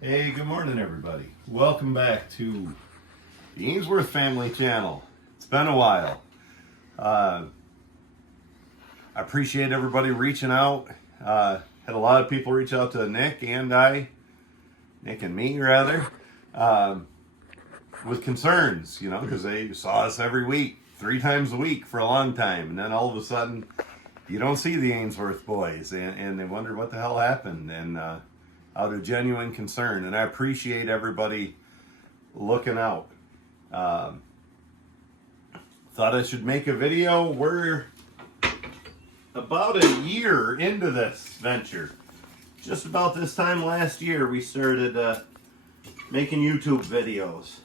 Hey, good morning, everybody. Welcome back to the Ainsworth Family Channel. It's been a while. I appreciate everybody reaching out. Had a lot of people reach out to Nick and me, rather, with concerns, because they saw us every week, 3 times a week for a long time, and then all of a sudden, you don't see the Ainsworth boys, and they wonder what the hell happened, and out of genuine concern, and I appreciate everybody looking out. Thought I should make a video. We're about a year into this venture. Just about this time last year, we started making YouTube videos,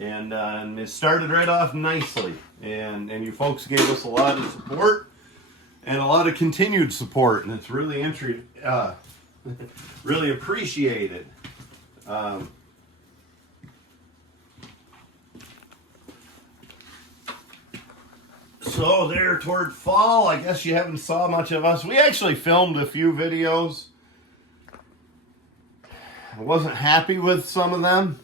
and it started right off nicely. And you folks gave us a lot of support. And a lot of continued support, and it's really really appreciated. So there toward fall, I guess you haven't saw much of us. We actually filmed a few videos. I wasn't happy with some of them.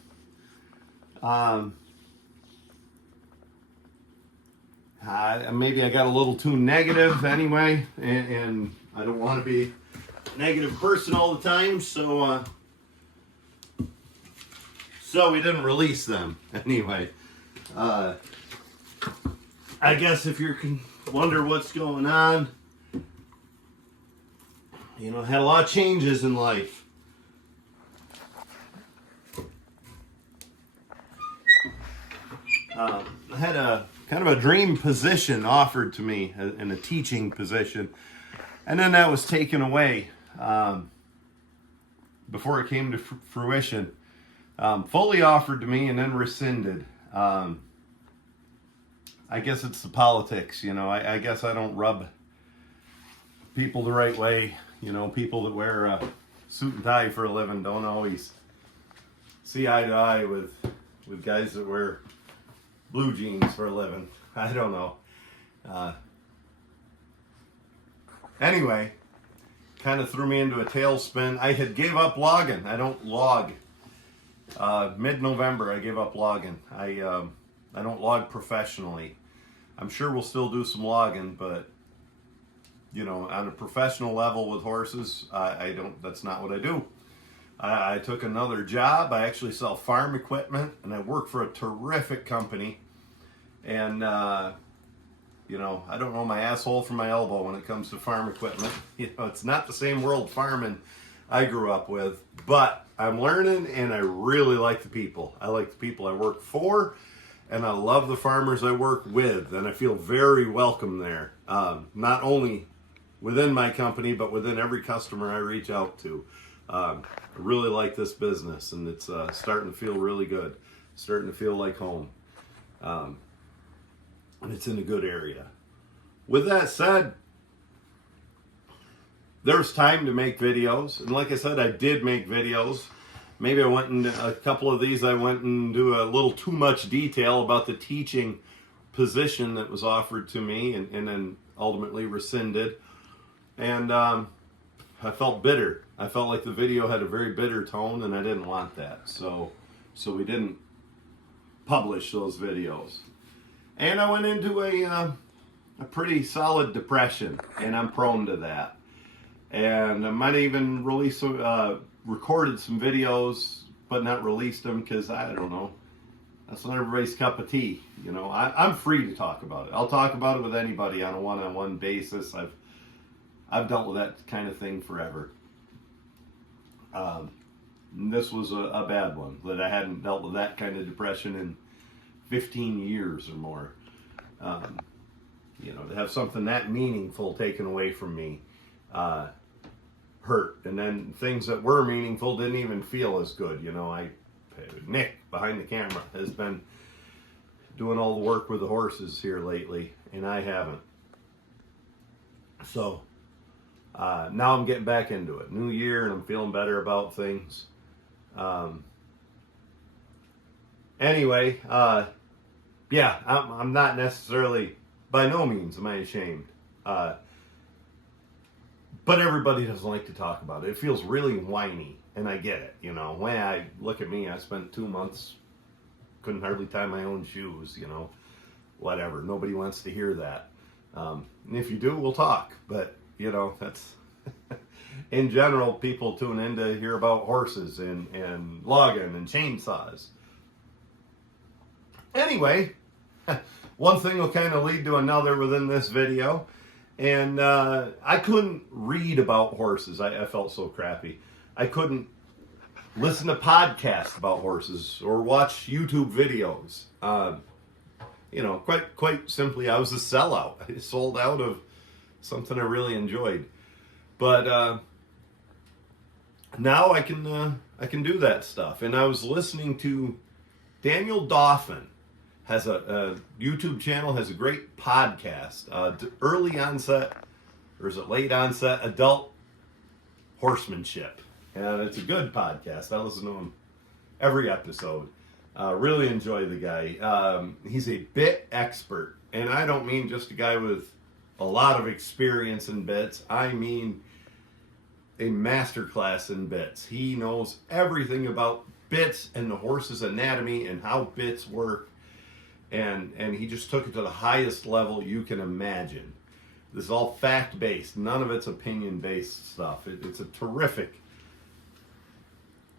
Maybe I got a little too negative anyway, and I don't want to be a negative person all the time, so we didn't release them anyway. I guess if you wonder what's going on, had a lot of changes in life. I had a kind of a dream position offered to me in a teaching position, and then that was taken away before it came to fruition. Fully offered to me and then rescinded. I guess it's the politics, I guess I don't rub people the right way. People that wear a suit and tie for a living don't always see eye to eye with guys that wear blue jeans for a living. I don't know. Anyway, kind of threw me into a tailspin. I had gave up logging. I don't log. Mid-November, I gave up logging. I don't log professionally. I'm sure we'll still do some logging, but on a professional level with horses, I don't. That's not what I do. I took another job. I actually sell farm equipment, and I work for a terrific company. And, I don't know my asshole from my elbow when it comes to farm equipment. It's not the same world farming I grew up with, but I'm learning, and I really like the people. I like the people I work for, and I love the farmers I work with, and I feel very welcome there. Not only within my company, but within every customer I reach out to. I really like this business, and it's starting to feel really good. Starting to feel like home. And it's in a good area. With that said, there's time to make videos. And like I said, I did make videos. Maybe I went into a couple of these, I went into a little too much detail about the teaching position that was offered to me and then ultimately rescinded. And I felt bitter. I felt like the video had a very bitter tone, and I didn't want that. So we didn't publish those videos. And I went into a pretty solid depression, and I'm prone to that. And I might even recorded some videos, but not released them because I don't know. That's not everybody's cup of tea. I'm free to talk about it. I'll talk about it with anybody on a one-on-one basis. I've dealt with that kind of thing forever. This was a bad one, that I hadn't dealt with that kind of depression in 15 years or more. To have something that meaningful taken away from me hurt. And then things that were meaningful didn't even feel as good. Nick, behind the camera, has been doing all the work with the horses here lately, and I haven't. So now I'm getting back into it. New year, and I'm feeling better about things. Anyway, yeah, I'm not necessarily, by no means am I ashamed. But everybody doesn't like to talk about it. It feels really whiny, and I get it. When look at me, I spent 2 months, couldn't hardly tie my own shoes, whatever. Nobody wants to hear that. And if you do, we'll talk. But, that's, in general, people tune in to hear about horses and logging and chainsaws. Anyway, one thing will kind of lead to another within this video. And I couldn't read about horses. I felt so crappy. I couldn't listen to podcasts about horses or watch YouTube videos. Quite simply, I was a sellout. I sold out of something I really enjoyed. But now I can do that stuff. And I was listening to Daniel Dauphin. Has a YouTube channel, has a great podcast, early onset, or is it late onset, adult horsemanship. And it's a good podcast. I listen to him every episode. Really enjoy the guy. He's a bit expert. And I don't mean just a guy with a lot of experience in bits. I mean a masterclass in bits. He knows everything about bits and the horse's anatomy and how bits work. And he just took it to the highest level you can imagine. This is all fact-based. None of it's opinion-based stuff. It's a terrific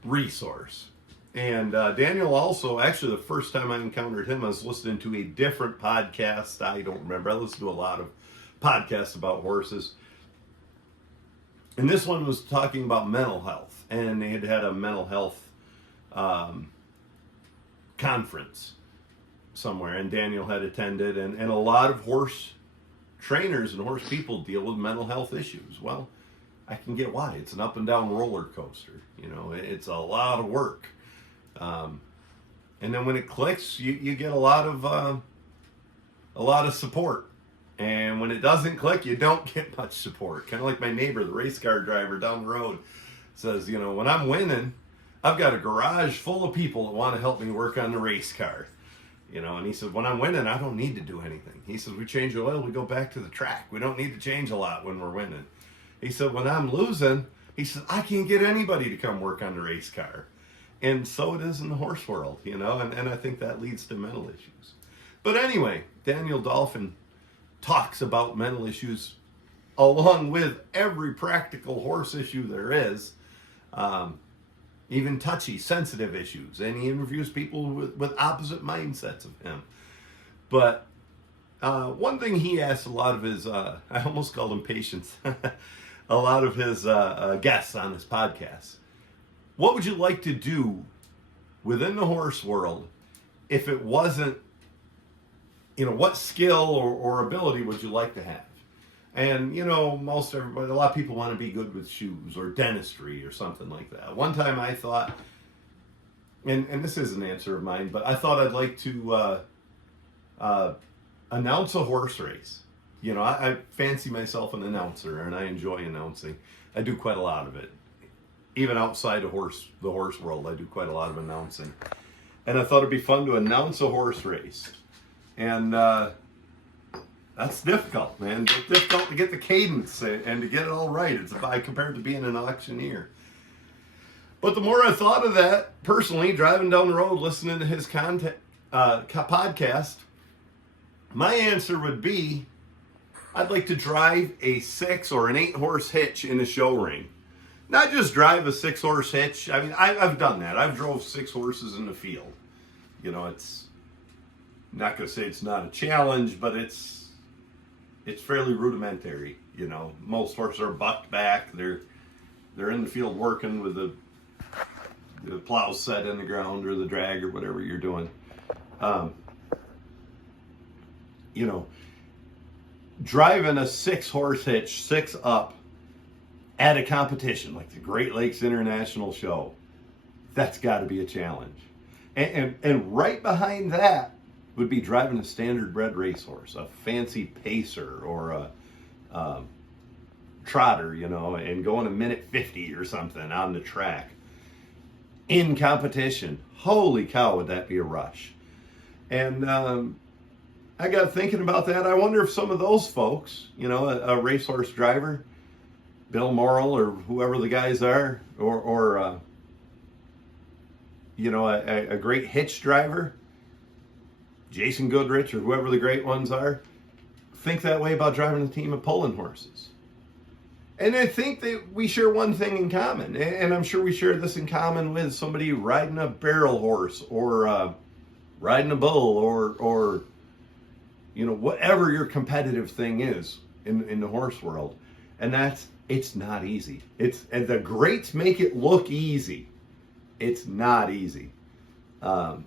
resource. And Daniel also, actually the first time I encountered him, I was listening to a different podcast. I don't remember. I listen to a lot of podcasts about horses. And this one was talking about mental health. And they had a mental health conference somewhere, and Daniel had attended, and a lot of horse trainers and horse people deal with mental health issues. Well, I can get why. It's an up and down roller coaster. It's a lot of work. And then when it clicks, you get a lot of support. And when it doesn't click, you don't get much support. Kind of like my neighbor, the race car driver down the road, says, when I'm winning, I've got a garage full of people that want to help me work on the race car. And he said, when I'm winning, I don't need to do anything. He says, we change oil, we go back to the track. We don't need to change a lot when we're winning. He said, when I'm losing, he said, I can't get anybody to come work on the race car. And so it is in the horse world, and I think that leads to mental issues. But anyway, Daniel Dauphin talks about mental issues along with every practical horse issue there is. Even touchy, sensitive issues. And he interviews people with opposite mindsets of him. But one thing he asks a lot of his, I almost called him patients, a lot of his guests on his podcast. What would you like to do within the horse world if it wasn't, what skill or ability would you like to have? And, most everybody, a lot of people want to be good with shoes or dentistry or something like that. One time I thought, and this is an answer of mine, but I thought I'd like to announce a horse race. I fancy myself an announcer, and I enjoy announcing. I do quite a lot of it. Even outside of the horse world, I do quite a lot of announcing. And I thought it'd be fun to announce a horse race. And that's difficult, man. It's difficult to get the cadence and to get it all right. It's compared to being an auctioneer. But the more I thought of that, personally, driving down the road, listening to his podcast, my answer would be, I'd like to drive a 6 or an 8 horse hitch in a show ring. Not just drive a 6 horse hitch. I mean, I've done that. I've drove 6 horses in the field. It's not going to say it's not a challenge, but it's fairly rudimentary. Most horses are bucked back. They're in the field working with the plow set in the ground or the drag or whatever you're doing. Driving a 6 horse hitch, 6 up, at a competition like the Great Lakes International Show, that's got to be a challenge. And right behind that would be driving a standard bred racehorse, a fancy pacer or a trotter, and going a minute 50 or something on the track in competition. Holy cow, would that be a rush? And I got thinking about that. I wonder if some of those folks, a racehorse driver, Bill Morrill or whoever the guys are, or a great hitch driver, Jason Goodrich or whoever the great ones are, think that way about driving a team of pulling horses. And I think that we share one thing in common, and I'm sure we share this in common with somebody riding a barrel horse or riding a bull or whatever your competitive thing is in the horse world. And it's not easy. And the greats make it look easy. It's not easy. And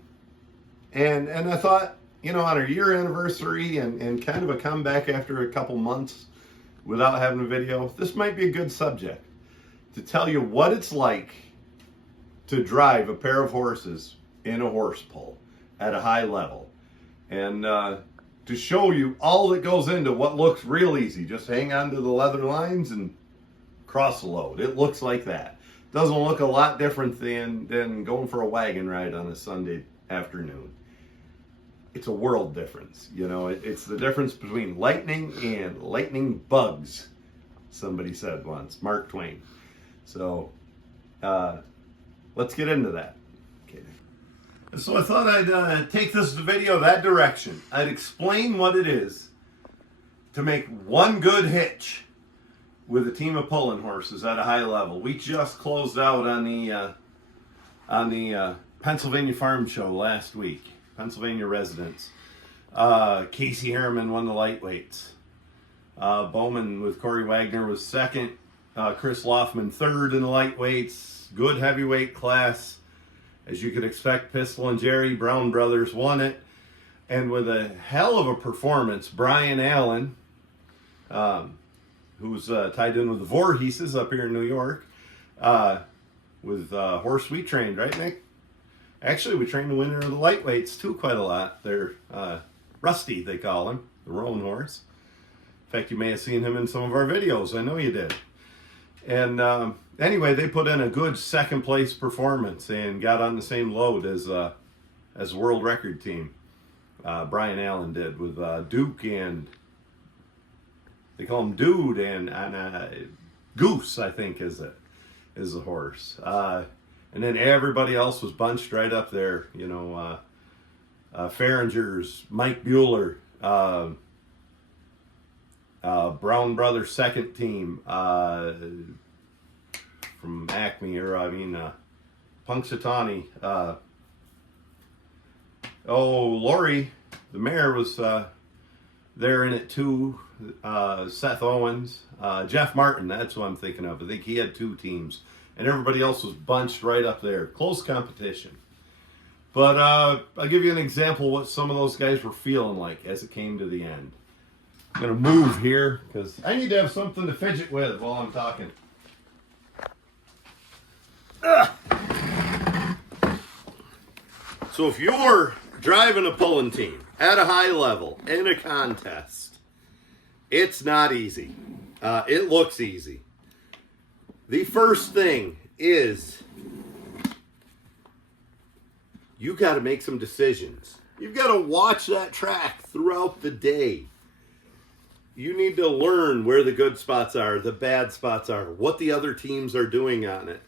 I thought, on our year anniversary and kind of a comeback after a couple months without having a video, this might be a good subject to tell you what it's like to drive a pair of horses in a horse pull at a high level. And to show you all that goes into what looks real easy. Just hang on to the leather lines and cross the load. It looks like that. Doesn't look a lot different than going for a wagon ride on a Sunday afternoon. It's a world difference. It's the difference between lightning and lightning bugs, somebody said once, Mark Twain. So let's get into that. Okay. So I thought I'd take this video that direction. I'd explain what it is to make one good hitch with a team of pulling horses at a high level. We just closed out on the Pennsylvania Farm Show last week. Pennsylvania residents. Casey Harriman won the lightweights. Bowman with Corey Wagner was second. Chris Laufman third in the lightweights. Good heavyweight class. As you could expect, Pistol and Jerry Brown brothers won it. And with a hell of a performance, Brian Allen, who's tied in with the Voorheeses up here in New York, with horse we trained, right, Nick? Actually, we trained the winner of the lightweights too quite a lot. They're Rusty, they call him, the roan horse. In fact, you may have seen him in some of our videos. I know you did. And anyway, they put in a good second place performance and got on the same load as the world record team. Brian Allen did with Duke and they call him Dude and Goose, I think is the horse. And then everybody else was bunched right up there. Farringer's, Mike Bueller, Brown Brothers second team from Acme, Punxsutawney. Lori, the mayor, was there in it too. Seth Owens, Jeff Martin, that's what I'm thinking of. I think he had two teams. And everybody else was bunched right up there. Close competition. But I'll give you an example of what some of those guys were feeling like as it came to the end. I'm going to move here because I need to have something to fidget with while I'm talking. So if you're driving a pulling team at a high level in a contest, it's not easy. It looks easy. The first thing is you got to make some decisions. You've got to watch that track throughout the day. You need to learn where the good spots are, the bad spots are, what the other teams are doing on it.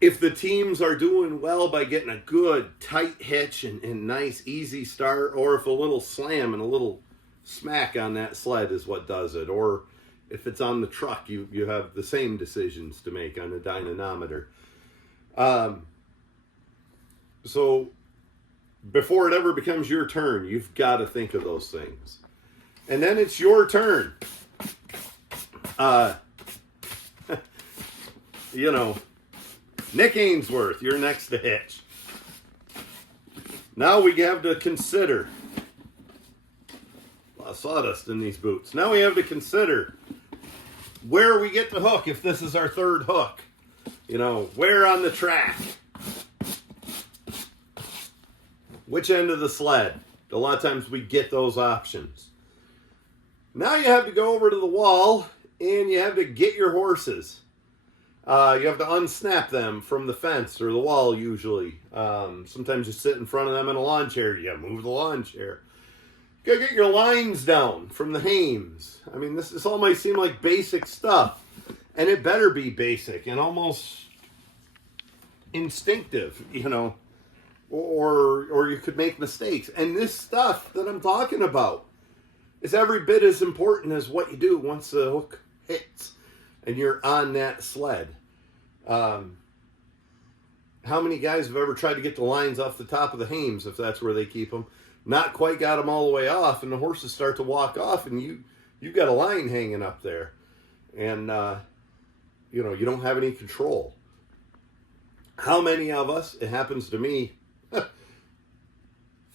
If the teams are doing well by getting a good tight hitch and nice easy start, or if a little slam and a little smack on that sled is what does it, or if it's on the truck, you have the same decisions to make on a dynamometer. So before it ever becomes your turn, you've got to think of those things. And then it's your turn. Nick Ainsworth, you're next to hitch. Now we have to consider. A lot of sawdust in these boots. Now we have to consider where we get the hook if this is our third hook. Where on the track? Which end of the sled? A lot of times we get those options. Now you have to go over to the wall and you have to get your horses. You have to unsnap them from the fence or the wall usually. Sometimes you sit in front of them in a lawn chair. You got to move the lawn chair. You got to get your lines down from the hames. This all might seem like basic stuff. And it better be basic and almost instinctive, or you could make mistakes. And this stuff that I'm talking about is every bit as important as what you do once the hook hits and you're on that sled. How many guys have ever tried to get the lines off the top of the hames, if that's where they keep them, not quite got them all the way off, and the horses start to walk off, and you've got a line hanging up there, and you don't have any control. How many of us, it happens to me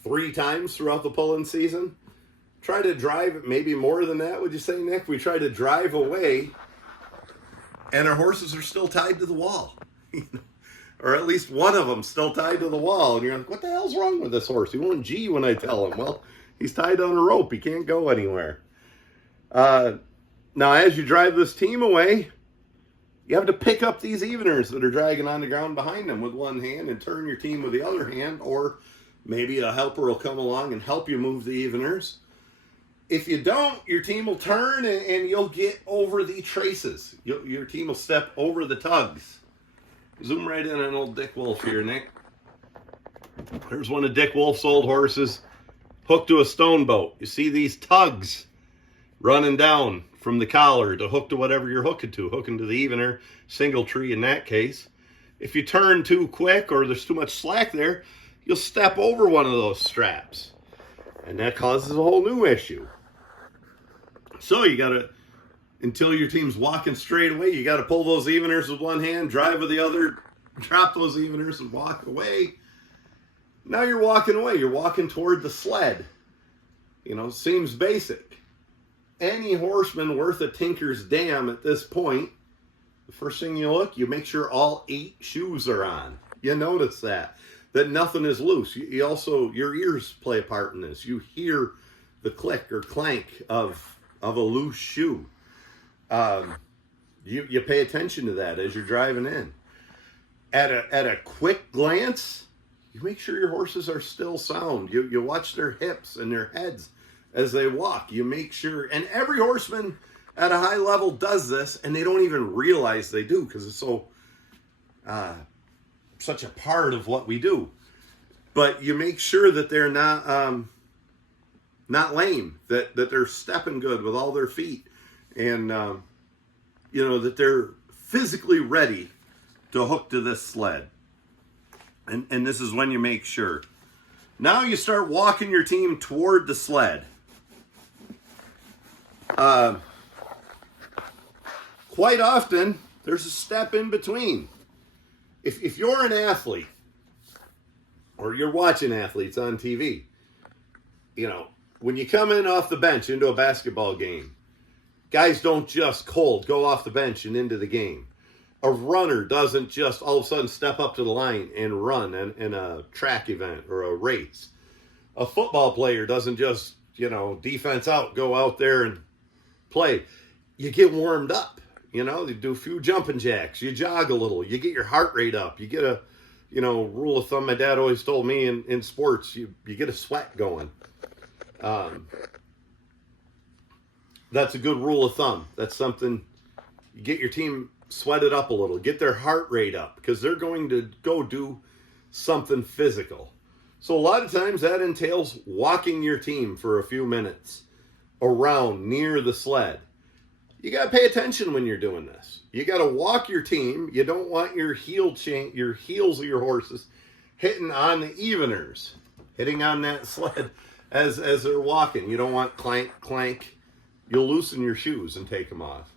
3 times throughout the pulling season, try to drive, maybe more than that, would you say, Nick? We try to drive away, and our horses are still tied to the wall. Or at least one of them still tied to the wall. And you're like, what the hell's wrong with this horse? He won't G when I tell him. Well, he's tied on a rope. He can't go anywhere. Now, as you drive this team away, you have to pick up these eveners that are dragging on the ground behind them with one hand and turn your team with the other hand, or maybe a helper will come along and help you move the eveners. If you don't, your team will turn and you'll get over the traces. Your team will step over the tugs. Zoom right in on old Dick Wolf here, Nick. There's one of Dick Wolf's old horses hooked to a stone boat. You see these tugs running down from the collar to hook to whatever you're hooking to the evener, single tree in that case. If you turn too quick or there's too much slack there, you'll step over one of those straps. And that causes a whole new issue. So you got to, until your team's walking straight away, you got to pull those eveners with one hand, drive with the other, drop those eveners and walk away. Now you're walking away. You're walking toward the sled. Seems basic. Any horseman worth a tinker's damn at this point, the first thing you look, you make sure all 8 shoes are on. You notice that nothing is loose. You also, your ears play a part in this. You hear the click or clank of a loose shoe. You pay attention to that as you're driving in. At a quick glance, you make sure your horses are still sound. You watch their hips and their heads as they walk. You make sure, and every horseman at a high level does this, and they don't even realize they do because it's so such a part of what we do. But you make sure that they're not lame, that they're stepping good with all their feet, and that they're physically ready to hook to this sled. And this is when you make sure. Now you start walking your team toward the sled. Quite often, there's a step in between. If you're an athlete, or you're watching athletes on TV, when you come in off the bench into a basketball game, guys don't just cold go off the bench and into the game. A runner doesn't just all of a sudden step up to the line and run in a track event or a race. A football player doesn't just, defense out, go out there and play. You get warmed up, you do a few jumping jacks, you jog a little, you get your heart rate up, you get a, rule of thumb my dad always told me in sports, you get a sweat going. That's a good rule of thumb. That's something, you get your team sweated up a little, get their heart rate up, because they're going to go do something physical. So a lot of times that entails walking your team for a few minutes around near the sled. You got to pay attention when you're doing this. You got to walk your team. You don't want your heels of your horses hitting on the eveners, hitting on that sled as they're walking. You don't want clank, clank. You'll loosen your shoes and take them off.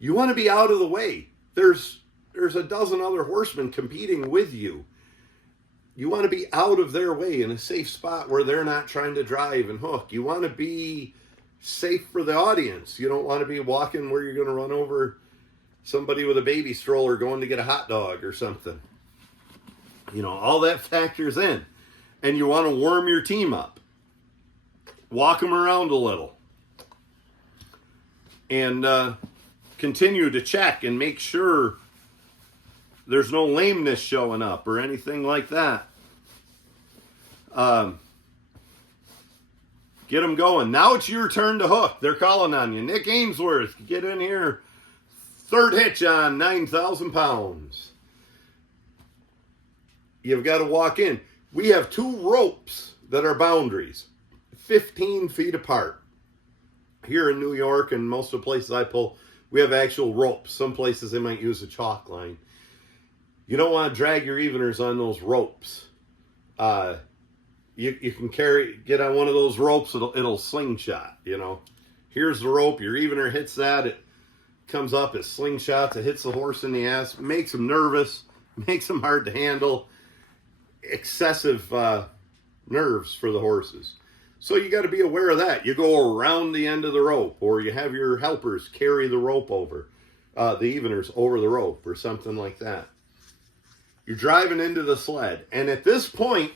You want to be out of the way. There's a dozen other horsemen competing with you. You want to be out of their way in a safe spot where they're not trying to drive and hook. You want to be safe for the audience. You don't want to be walking where you're going to run over somebody with a baby stroller going to get a hot dog or something. All that factors in. And you want to warm your team up. Walk them around a little. And continue to check and make sure there's no lameness showing up or anything like that. Get them going. Now it's your turn to hook. They're calling on you. Nick Ainsworth, get in here. Third hitch on 9,000 pounds. You've got to walk in. We have 2 ropes that are boundaries, 15 feet apart. Here in New York and most of the places I pull, we have actual ropes. Some places they might use a chalk line. You don't want to drag your eveners on those ropes. You can get on one of those ropes, it'll slingshot, you know. Here's the rope, your evener hits that, it comes up, it slingshots, it hits the horse in the ass, makes him nervous, makes him hard to handle. Excessive nerves for the horses. So you got to be aware of that. You go around the end of the rope, or you have your helpers carry the rope over, the eveners over the rope, or something like that. You're driving into the sled, and at this point,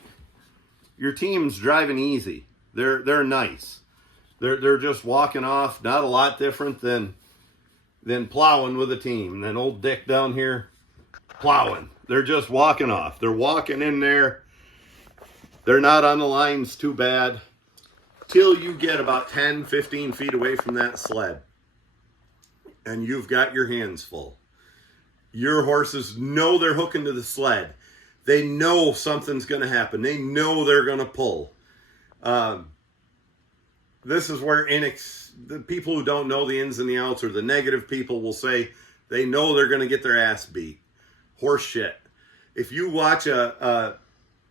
your team's driving easy. They're nice. They're just walking off. Not a lot different than plowing with a team. And then old Dick down here plowing. They're just walking off. They're walking in there. They're not on the lines too bad. Till you get about 10, 15 feet away from that sled. And you've got your hands full. Your horses know they're hooking to the sled. They know something's going to happen. They know they're going to pull. This is where the people who don't know the ins and the outs, or the negative people, will say they know they're going to get their ass beat. Horse shit. If you watch a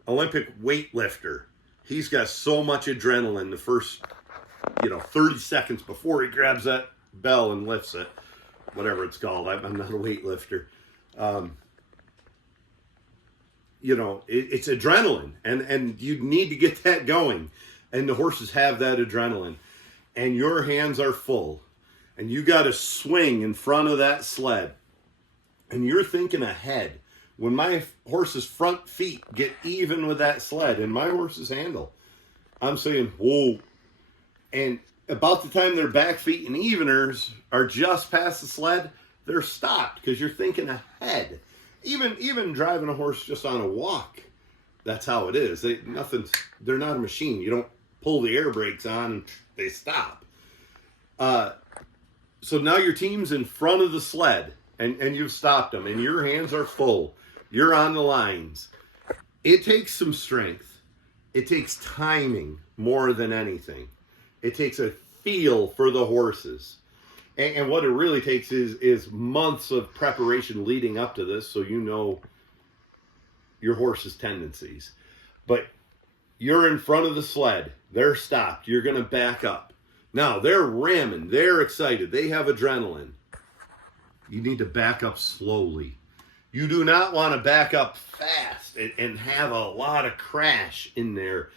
Olympic weightlifter, he's got so much adrenaline the first 30 seconds before he grabs that bell and lifts it, whatever it's called. I'm not a weightlifter. It's adrenaline, and you need to get that going, and the horses have that adrenaline, and your hands are full, and you got to swing in front of that sled, and you're thinking ahead. When my horse's front feet get even with that sled and my horse's handle, I'm saying, whoa. And about the time their back feet and eveners are just past the sled, they're stopped, because you're thinking ahead. Even driving a horse just on a walk, that's how it is. They're not a machine. You don't pull the air brakes on and they stop. So now your team's in front of the sled, and you've stopped them, and your hands are full. You're on the lines. It takes some strength. It takes timing more than anything. It takes a feel for the horses. And what it really takes is months of preparation leading up to this, so you know your horse's tendencies. But you're in front of the sled. They're stopped. You're going to back up. Now, they're ramming. They're excited. They have adrenaline. You need to back up slowly. You do not want to back up fast and have a lot of crash in there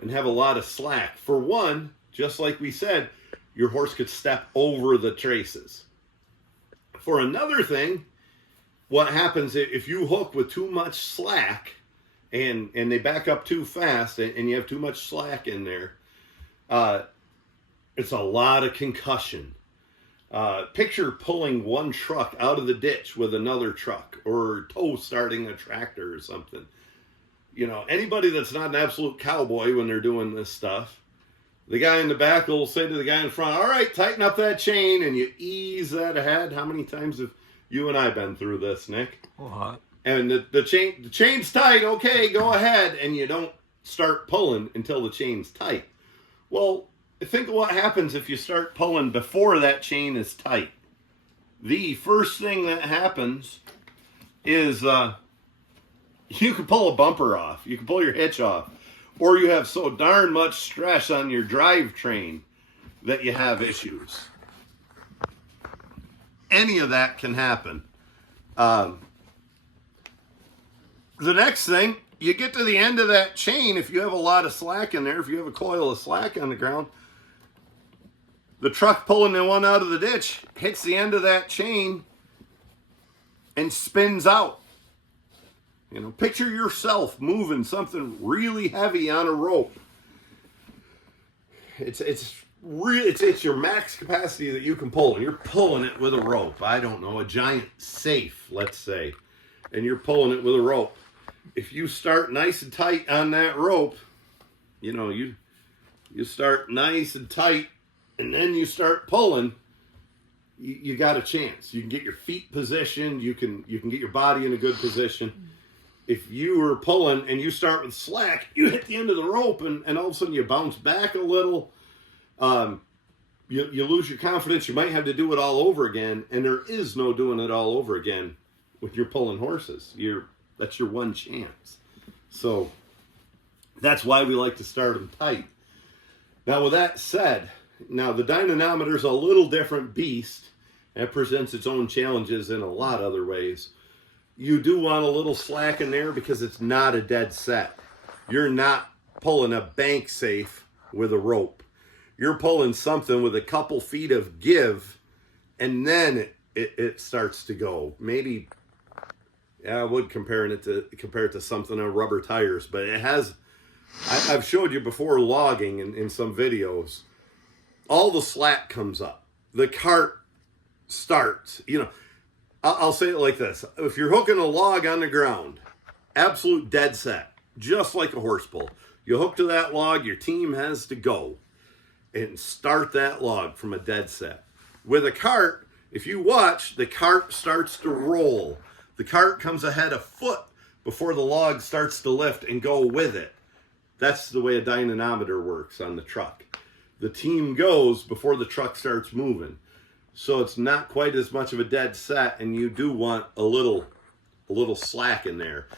and have a lot of slack. For one, just like we said, your horse could step over the traces. For another thing, what happens if you hook with too much slack and they back up too fast and you have too much slack in there, it's a lot of concussion. Picture pulling one truck out of the ditch with another truck, or tow starting a tractor or something. Anybody that's not an absolute cowboy when they're doing this stuff, the guy in the back will say to the guy in front, all right, tighten up that chain, and you ease that ahead. How many times have you and I been through this, Nick? A lot. And the chain's tight, okay, go ahead, and you don't start pulling until the chain's tight. Well, think of what happens if you start pulling before that chain is tight. The first thing that happens is you can pull a bumper off. You can pull your hitch off. Or you have so darn much stress on your drivetrain that you have issues. Any of that can happen. The next thing, you get to the end of that chain, if you have a lot of slack in there, if you have a coil of slack on the ground, the truck pulling the one out of the ditch hits the end of that chain and spins out. Picture yourself moving something really heavy on a rope. It's your max capacity that you can pull, and you're pulling it with a rope. I don't know, a giant safe, let's say, and you're pulling it with a rope. If you start nice and tight on that rope, you start nice and tight, and then you start pulling, you got a chance. You can get your feet positioned. You can get your body in a good position. If you are pulling and you start with slack, you hit the end of the rope and all of a sudden you bounce back a little. You lose your confidence. You might have to do it all over again. And there is no doing it all over again when you're pulling horses. That's your one chance. So that's why we like to start them tight. Now, with that said, now the dynamometer is a little different beast. It presents its own challenges in a lot of other ways. You do want a little slack in there because it's not a dead set. You're not pulling a bank safe with a rope. You're pulling something with a couple feet of give, and then it starts to go. Maybe, I would compare it to something on rubber tires, but it has, I've showed you before logging in some videos, all the slack comes up. The cart starts, I'll say it like this. If you're hooking a log on the ground, absolute dead set, just like a horse pull. You hook to that log, your team has to go and start that log from a dead set. With a cart, if you watch, the cart starts to roll. The cart comes ahead a foot before the log starts to lift and go with it. That's the way a dynamometer works on the truck. The team goes before the truck starts moving. So it's not quite as much of a dead set, and you do want a little slack in there.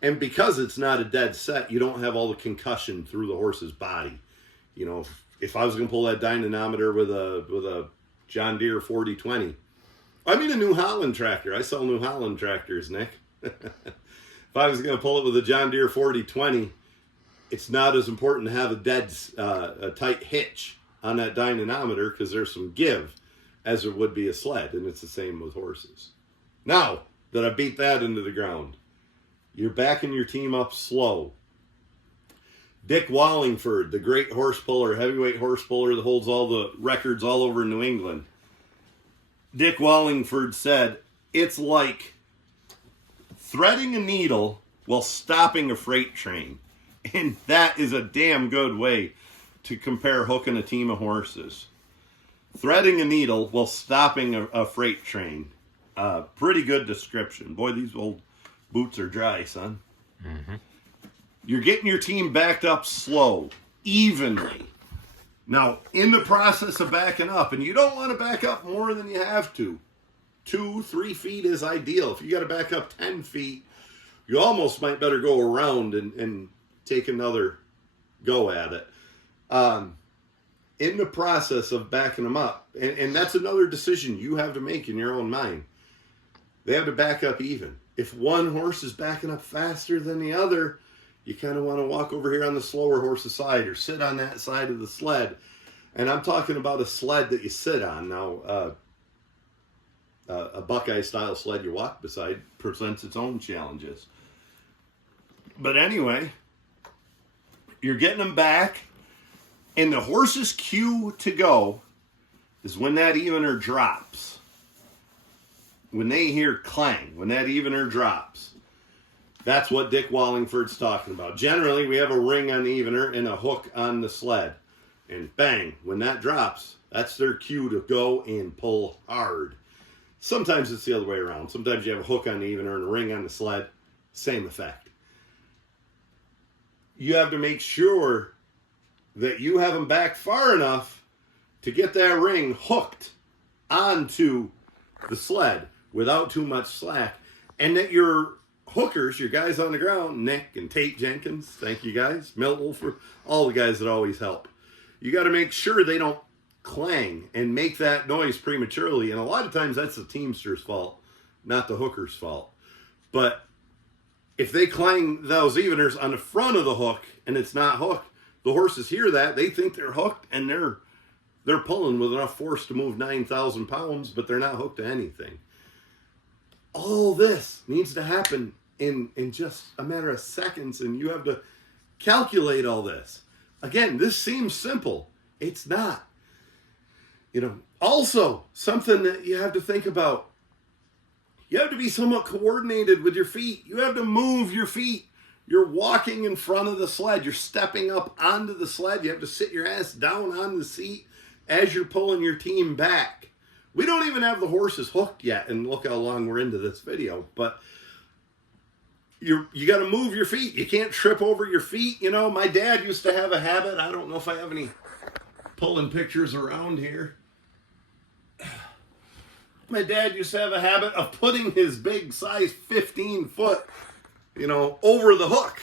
And because it's not a dead set, you don't have all the concussion through the horse's body. If I was going to pull that dynamometer with a John Deere 4020, I mean a New Holland tractor. I sell New Holland tractors, Nick. If I was going to pull it with a John Deere 4020, it's not as important to have a tight hitch on that dynamometer because there's some give as it would be a sled, and it's the same with horses. Now that I beat that into the ground, you're backing your team up slow. Dick Wallingford, the great horse puller, heavyweight horse puller that holds all the records all over New England. Dick Wallingford said, it's like threading a needle while stopping a freight train. And that is a damn good way to compare hooking a team of horses. Threading a needle while stopping a freight train. Pretty good description. Boy, these old boots are dry, son. Mm-hmm. You're getting your team backed up slow, evenly. Now, in the process of backing up, and you don't want to back up more than you have to. 2-3 feet is ideal. If you got to back up 10 feet, you almost might better go around and take another go at it. In the process of backing them up, and that's another decision you have to make in your own mind. They have to back up even. If one horse is backing up faster than the other, you kind of want to walk over here on the slower horse's side or sit on that side of the sled. And I'm talking about a sled that you sit on. Now, a Buckeye-style sled you walk beside presents its own challenges. But anyway, you're getting them back. And the horse's cue to go is when that evener drops. When they hear clang, when that evener drops. That's what Dick Wallingford's talking about. Generally, we have a ring on the evener and a hook on the sled. And bang, when that drops, that's their cue to go and pull hard. Sometimes it's the other way around. Sometimes you have a hook on the evener and a ring on the sled. Same effect. You have to make sure that you have them back far enough to get that ring hooked onto the sled without too much slack, and that your hookers, your guys on the ground, Nick and Tate Jenkins, thank you guys, Milton, for all the guys that always help. You got to make sure they don't clang and make that noise prematurely, and a lot of times that's the teamster's fault, not the hooker's fault. But if they clang those eveners on the front of the hook and it's not hooked, the horses hear that, they think they're hooked, and they're pulling with enough force to move 9,000 pounds, but they're not hooked to anything. All this needs to happen in just a matter of seconds, and you have to calculate all this. Again, this seems simple. It's not. Also, something that you have to think about. You have to be somewhat coordinated with your feet. You have to move your feet. You're walking in front of the sled. You're stepping up onto the sled. You have to sit your ass down on the seat as you're pulling your team back. We don't even have the horses hooked yet, and look how long we're into this video, but you got to move your feet. You can't trip over your feet. You know, my dad used to have a habit. I don't know if I have any pulling pictures around here. My dad used to have a habit of putting his big size 15 foot, you know, over the hook.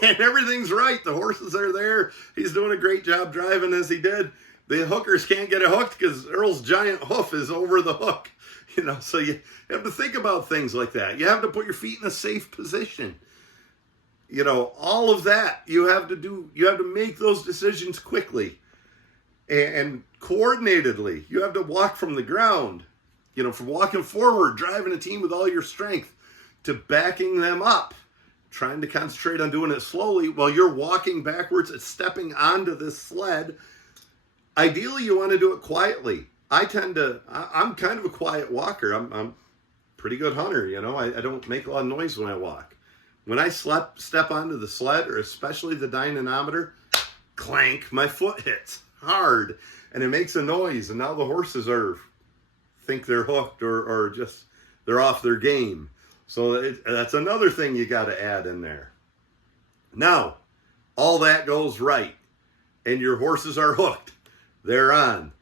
And everything's right. The horses are there. He's doing a great job driving as he did. The hookers can't get it hooked because Earl's giant hoof is over the hook. You know, so you have to think about things like that. You have to put your feet in a safe position. You know, all of that you have to do. You have to make those decisions quickly and coordinatedly. You have to walk from the ground, you know, from walking forward, driving a team with all your strength, to backing them up, trying to concentrate on doing it slowly while you're walking backwards and stepping onto this sled. Ideally, you want to do it quietly. I'm kind of a quiet walker. I'm a pretty good hunter, you know. I don't make a lot of noise when I walk. When I step onto the sled, or especially the dynamometer, clank, my foot hits hard, and it makes a noise, and now the horses think they're hooked or just they're off their game. So that's another thing you got to add in there. Now, all that goes right, and your horses are hooked. They're on.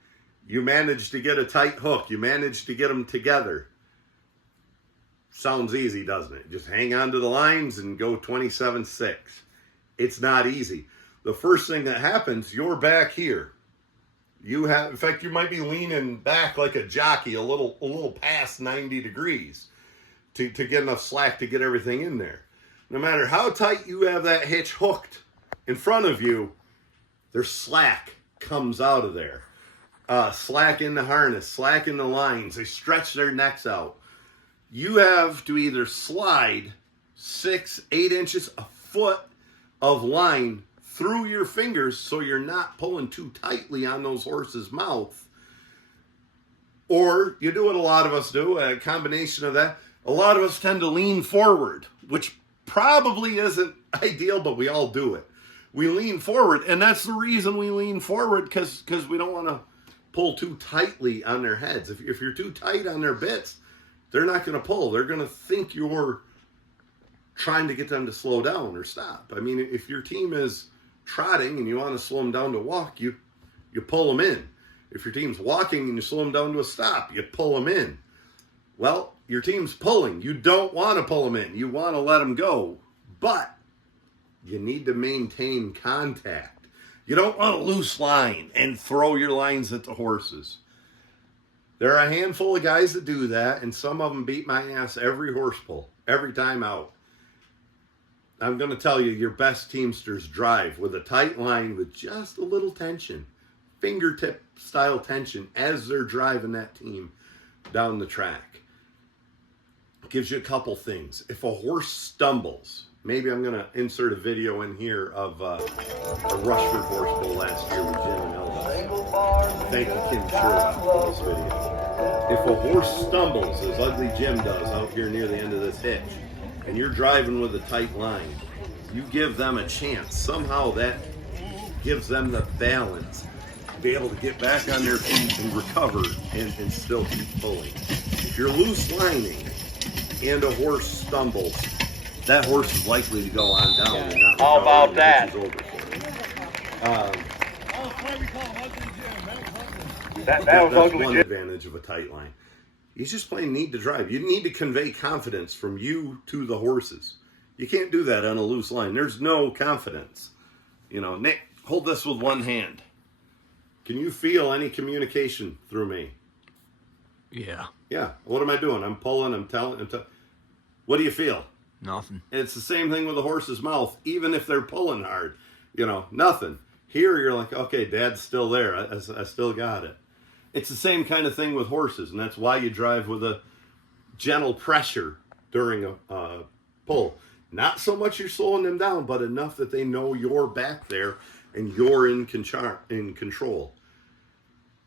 You manage to get a tight hook. You manage to get them together. Sounds easy, doesn't it? Just hang on to the lines and go 27-6. It's not easy. The first thing that happens, you're back here. In fact, you might be leaning back like a jockey, a little past 90 degrees to get enough slack to get everything in there. No matter how tight you have that hitch hooked in front of you, there's slack comes out of there. Slack in the harness, slack in the lines. They stretch their necks out. You have to either slide 6-8 inches, a foot of line through your fingers so you're not pulling too tightly on those horses' mouth, or you do what a lot of us do, a combination of that. A lot of us tend to lean forward, which probably isn't ideal, but we all do it. We lean forward, and that's the reason we lean forward, because we don't want to pull too tightly on their heads. If you're too tight on their bits, they're not going to pull. They're going to think you're trying to get them to slow down or stop. I mean, if your team is trotting and you want to slow them down to walk, you pull them in. If your team's walking and you slow them down to a stop, you pull them in. Well, your team's pulling. You don't want to pull them in. You want to let them go. But you need to maintain contact. You don't want a loose line and throw your lines at the horses. There are a handful of guys that do that, and some of them beat my ass every horse pull, every time out. I'm going to tell you, your best teamsters drive with a tight line with just a little tension, fingertip style tension as they're driving that team down the track. It gives you a couple things. If a horse stumbles, maybe I'm going to insert a video in here of a Rushford horse pull last year with Jim and Elvis. Thank you, Kim Sherlock, for this video. If a horse stumbles, as Ugly Jim does out here near the end of this hitch, and you're driving with a tight line, you give them a chance. Somehow that gives them the balance to be able to get back on their feet and recover and still keep pulling. If you're loose lining and a horse stumbles, that horse is likely to go on down and not How about that? That was Ugly one Jim. advantage of a tight line. You just plain need to drive. You need to convey confidence from you to the horses. You can't do that on a loose line. There's no confidence. You know, Nick, hold this with one hand. Can you feel any communication through me? Yeah. Yeah. What am I doing? I'm pulling, I'm telling. What do you feel? Nothing. It's the same thing with a horse's mouth, even if they're pulling hard. You know, nothing. Here, you're like, okay, Dad's still there. I still got it. It's the same kind of thing with horses, and that's why you drive with a gentle pressure during a pull. Not so much you're slowing them down, but enough that they know you're back there and you're in control.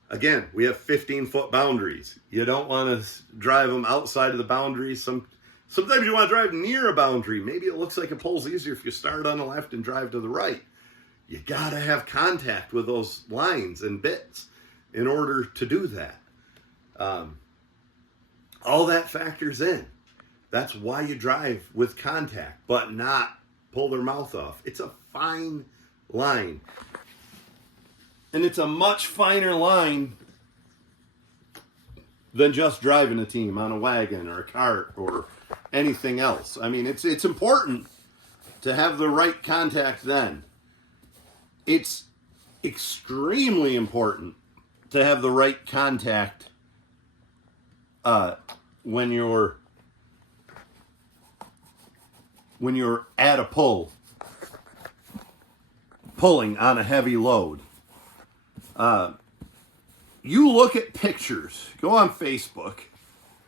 Again, we have 15-foot boundaries. You don't want to drive them outside of the boundaries. Sometimes you want to drive near a boundary. Maybe it looks like it pulls easier if you start on the left and drive to the right. You got to have contact with those lines and bits in order to do that. All that factors in. That's why you drive with contact, but not pull their mouth off. It's a fine line. And it's a much finer line than just driving a team on a wagon or a cart or anything else. I mean, it's important to have the right contact then. It's extremely important to have the right contact when you're at a pulling on a heavy load. You look at pictures, go on Facebook,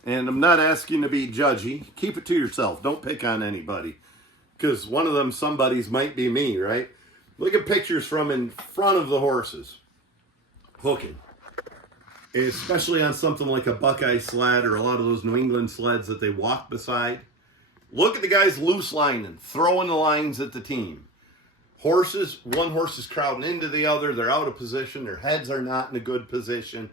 and I'm not asking to be judgy. Keep it to yourself. Don't pick on anybody, because one of them somebody's might be me, right? Look at pictures from in front of the horses hooking, especially on something like a Buckeye sled or a lot of those New England sleds that they walk beside. Look at the guys loose lining, throwing the lines at the team. Horses, one horse is crowding into the other. They're out of position. Their heads are not in a good position.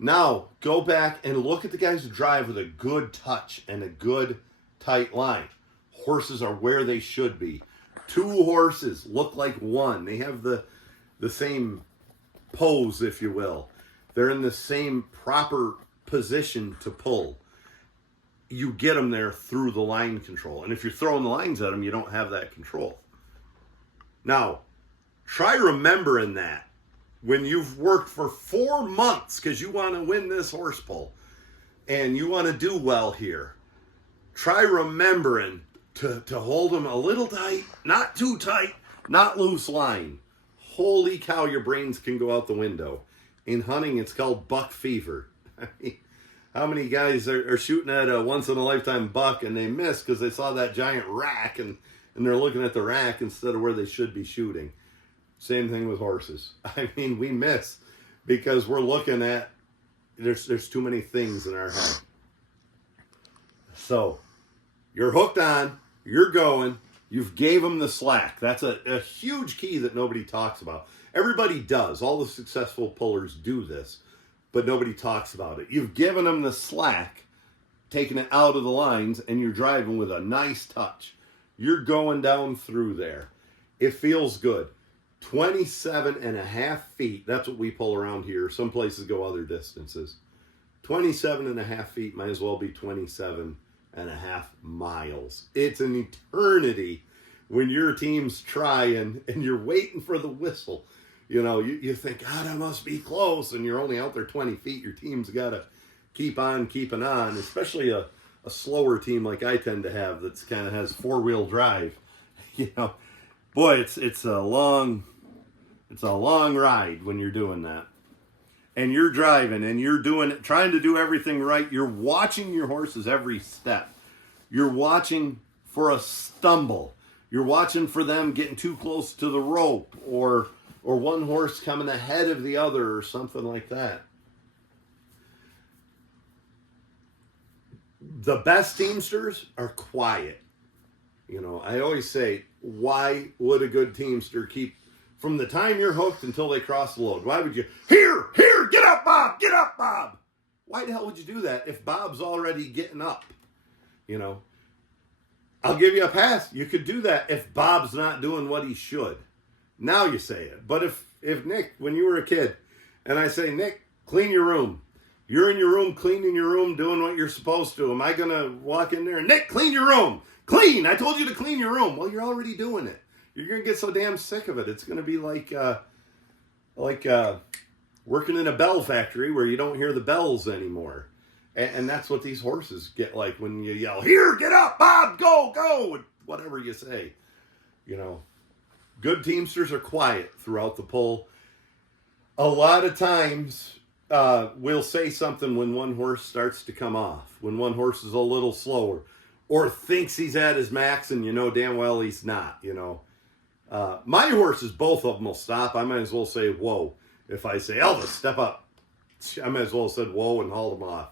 Now, go back and look at the guys who drive with a good touch and a good tight line. Horses are where they should be. Two horses look like one. They have the same pose, if you will. They're in the same proper position to pull. You get them there through the line control. And if you're throwing the lines at them, you don't have that control. Now, try remembering that when you've worked for 4 months because you want to win this horse pull and you want to do well here. Try remembering to hold them a little tight, not too tight, not loose line. Holy cow, your brains can go out the window. In hunting, it's called buck fever. I mean, how many guys are shooting at a once-in-a-lifetime buck and they miss because they saw that giant rack and they're looking at the rack instead of where they should be shooting. Same thing with horses. I mean, we miss because we're looking at, there's too many things in our head. So, you're hooked on, you're going, you've gave them the slack. That's a huge key that nobody talks about. Everybody does. All the successful pullers do this, but nobody talks about it. You've given them the slack, taking it out of the lines, and you're driving with a nice touch. You're going down through there. It feels good. 27 and a half feet. That's what we pull around here. Some places go other distances. 27 and a half feet might as well be 27 and a half miles. It's an eternity when your team's trying and you're waiting for the whistle. You know, you think, God, I must be close. And you're only out there 20 feet. Your team's got to keep on keeping on, especially a slower team like I tend to have that's kind of has 4-wheel drive. You know, boy, it's a long ride when you're doing that. And you're driving and you're doing it, trying to do everything right. You're watching your horses every step. You're watching for a stumble. You're watching for them getting too close to the rope or one horse coming ahead of the other or something like that. The best teamsters are quiet. You know, I always say, why would a good teamster keep, from the time you're hooked until they cross the load, why would you, here, get up, Bob. Why the hell would you do that if Bob's already getting up? You know, I'll give you a pass. You could do that if Bob's not doing what he should. Now you say it. But if Nick, when you were a kid, and I say, Nick, clean your room. You're in your room, cleaning your room, doing what you're supposed to. Am I going to walk in there and, Nick, clean your room. Clean. I told you to clean your room. Well, you're already doing it. You're going to get so damn sick of it. It's going to be like working in a bell factory where you don't hear the bells anymore. And that's what these horses get like when you yell, here, get up, Bob, go, whatever you say. You know, good teamsters are quiet throughout the pull. A lot of times, we'll say something when one horse starts to come off, when one horse is a little slower, or thinks he's at his max and you know damn well he's not, you know. My horses, both of them will stop. I might as well say, whoa. If I say, Elvis, step up, I might as well have said, whoa, and haul them off.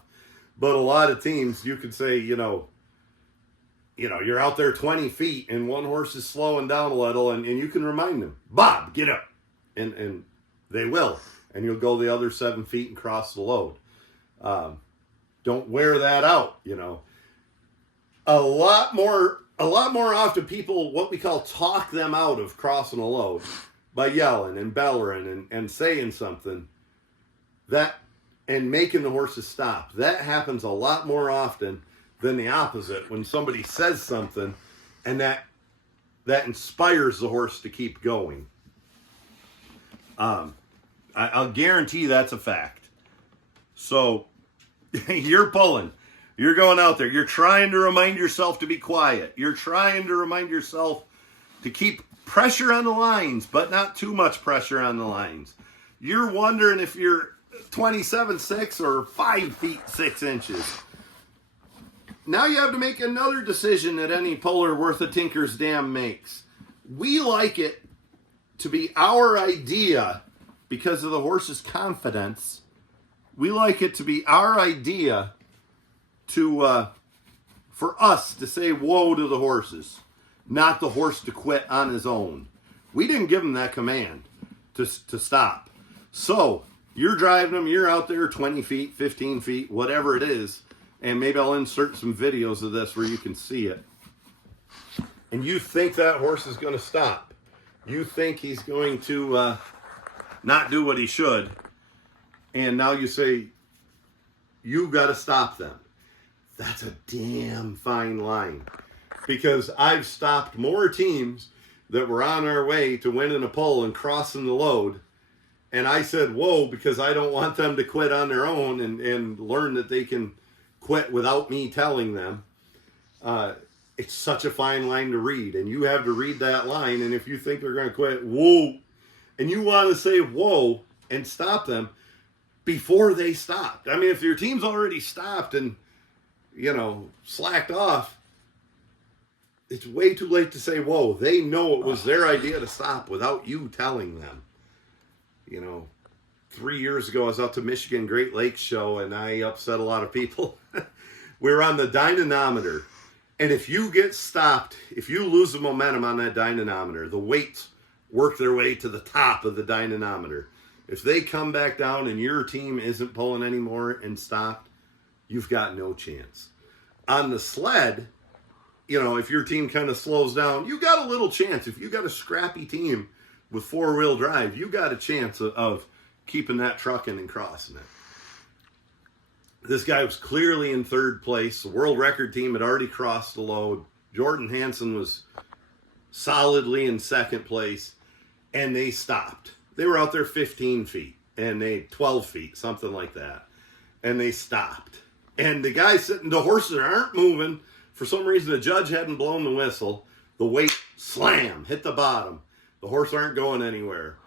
But a lot of teams, you could say, you know, you're out there 20 feet and one horse is slowing down a little and you can remind them, Bob, get up. And they will. And you'll go the other 7 feet and cross the load. Don't wear that out, you know. A lot more often people, what we call, talk them out of crossing a load by yelling and bellowing and saying something that and making the horses stop. That happens a lot more often than the opposite, when somebody says something and that inspires the horse to keep going. I'll guarantee that's a fact. So you're pulling. You're going out there. You're trying to remind yourself to be quiet. You're trying to remind yourself to keep pressure on the lines, but not too much pressure on the lines. You're wondering if you're 27.6 or 5 feet 6 inches. Now you have to make another decision that any puller worth a tinker's dam makes. We like it to be our idea, because of the horse's confidence. We like it to be our idea to for us to say whoa to the horses, not the horse to quit on his own. We didn't give him that command to stop. So you're driving him, you're out there 20 feet, 15 feet, whatever it is, and maybe I'll insert some videos of this where you can see it. And you think that horse is going to stop. You think he's going to not do what he should. And now you say, you got to stop them. That's a damn fine line. Because I've stopped more teams that were on our way to winning a pull and crossing the load. And I said, whoa, because I don't want them to quit on their own and learn that they can quit without me telling them. It's such a fine line to read. And you have to read that line. And if you think they're going to quit, whoa, and you want to say whoa and stop them before they stopped. I mean, if your team's already stopped and, slacked off, it's way too late to say whoa. They know it was their idea to stop without you telling them. 3 years ago, I was out to Michigan Great Lakes show, and I upset a lot of people. We were on the dynamometer, and if you get stopped, if you lose the momentum on that dynamometer, the weights work their way to the top of the dynamometer. If they come back down and your team isn't pulling anymore and stopped, you've got no chance. On the sled, if your team kind of slows down, you got a little chance. If you got a scrappy team with four-wheel drive, you got a chance of keeping that trucking and crossing it. This guy was clearly in third place. The world record team had already crossed the load. Jordan Hansen was solidly in second place, and they stopped. They were out there 15 feet, and 12 feet, something like that. And they stopped. And the horses aren't moving. For some reason, the judge hadn't blown the whistle. The weight slam, hit the bottom. The horse aren't going anywhere.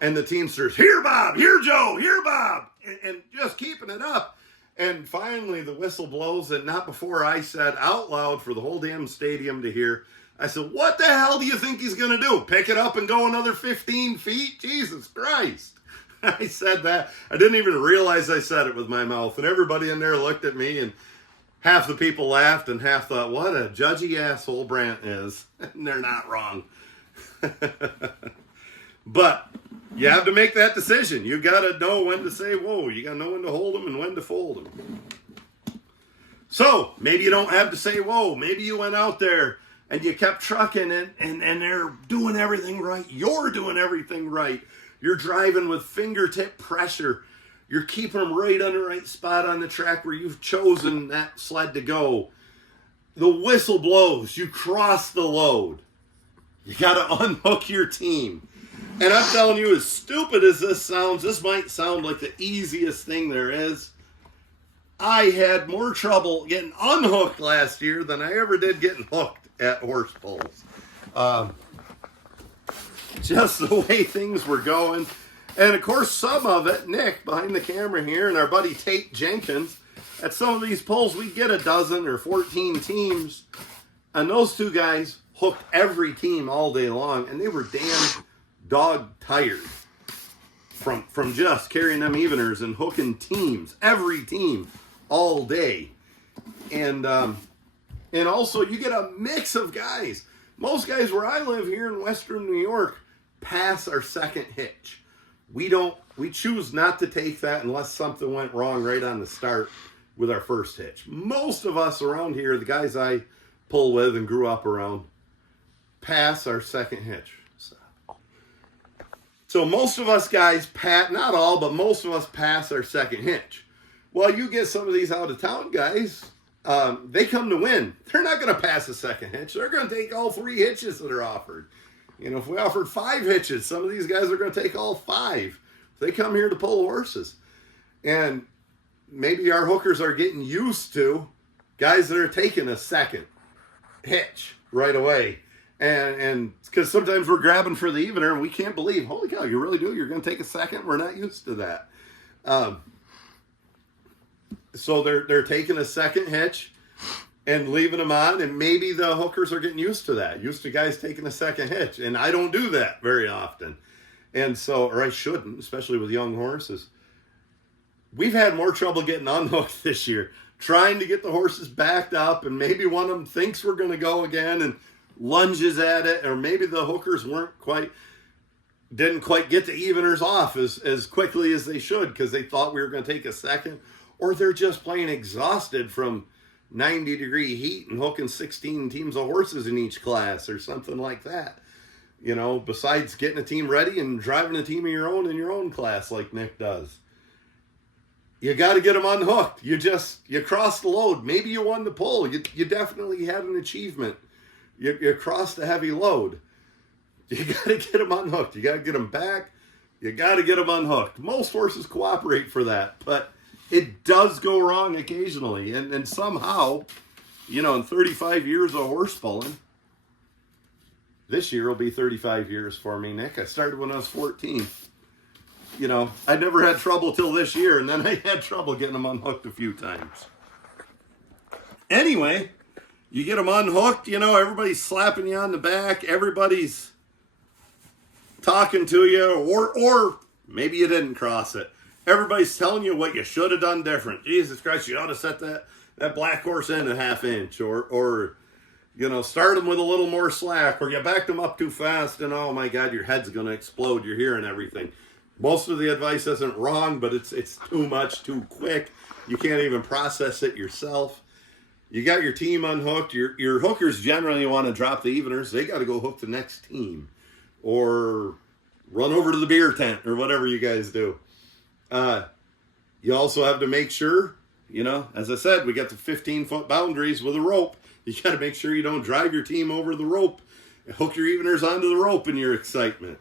And the teamsters, here, Bob, here, Joe, here, Bob, and just keeping it up. And finally, the whistle blows, and not before I said out loud for the whole damn stadium to hear, I said, what the hell do you think he's going to do? Pick it up and go another 15 feet? Jesus Christ. I said that. I didn't even realize I said it with my mouth. And everybody in there looked at me, and half the people laughed and half thought, what a judgy asshole Brant is. And they're not wrong. But you have to make that decision. You got to know when to say whoa. You got to know when to hold them and when to fold them. So maybe you don't have to say whoa. Maybe you went out there and you kept trucking it, and they're doing everything right. You're doing everything right. You're driving with fingertip pressure. You're keeping them right on the right spot on the track where you've chosen that sled to go. The whistle blows. You cross the load. You got to unhook your team. And I'm telling you, as stupid as this sounds, this might sound like the easiest thing there is. I had more trouble getting unhooked last year than I ever did getting hooked at horse pulls. Just the way things were going. And of course, some of it, Nick behind the camera here, and our buddy Tate Jenkins, at some of these pulls, we'd get a dozen or 14 teams. And those two guys hooked every team all day long, and they were damn dog tired from just carrying them eveners and hooking teams, every team, all day. And also you get a mix of guys. Most guys where I live here in Western New York pass our second hitch. we choose not to take that unless something went wrong right on the start with our first hitch. Most of us around here, the guys I pull with and grew up around, pass our second hitch. So most of us guys not all, but most of us pass our second hitch. Well, you get some of these out of town guys, they come to win. They're not going to pass a second hitch. They're going to take all 3 hitches that are offered. You know, if we offered 5 hitches, some of these guys are going to take all 5. They come here to pull horses. And maybe our hookers are getting used to guys that are taking a second hitch right away. And because sometimes we're grabbing for the evener and we can't believe, holy cow, you really do? You're going to take a second? We're not used to that. So they're taking a second hitch and leaving them on, and maybe the hookers are getting used to that, used to guys taking a second hitch. And I don't do that very often. And so, or I shouldn't, especially with young horses. We've had more trouble getting unhooked this year, trying to get the horses backed up, and maybe one of them thinks we're going to go again and lunges at it, or maybe the hookers didn't quite get the eveners off as quickly as they should because they thought we were going to take a second, or they're just plain exhausted from 90-degree heat and hooking 16 teams of horses in each class or something like that. You know, besides getting a team ready and driving a team of your own in your own class like Nick does. You got to get them unhooked. You crossed the load. Maybe you won the pull. You definitely had an achievement. You crossed a heavy load. You got to get them unhooked. You got to get them back. You got to get them unhooked. Most horses cooperate for that, but it does go wrong occasionally. And somehow, you know, in 35 years of horse pulling, this year will be 35 years for me, Nick. I started when I was 14. You know, I never had trouble till this year, and then I had trouble getting them unhooked a few times. Anyway, you get them unhooked, you know, everybody's slapping you on the back, everybody's talking to you, or maybe you didn't cross it. Everybody's telling you what you should have done different. Jesus Christ, you ought to set that black horse in a half inch, or you know, start them with a little more slack, or you backed them up too fast, and oh my God, your head's going to explode. You're hearing everything. Most of the advice isn't wrong, but it's too much, too quick. You can't even process it yourself. You got your team unhooked. Your hookers generally want to drop the eveners. They got to go hook the next team or run over to the beer tent or whatever you guys do. You also have to make sure, you know, as I said, we got the 15-foot boundaries with a rope. You got to make sure you don't drive your team over the rope and hook your eveners onto the rope in your excitement.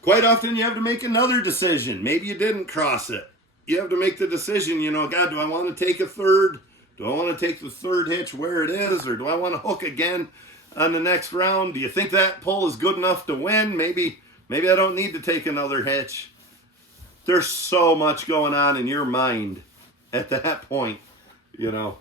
Quite often you have to make another decision. Maybe you didn't cross it. You have to make the decision, you know, God, do I want to take a third? Do I want to take the third hitch where it is? Or do I want to hook again on the next round? Do you think that pull is good enough to win? Maybe I don't need to take another hitch. There's so much going on in your mind at that point, you know.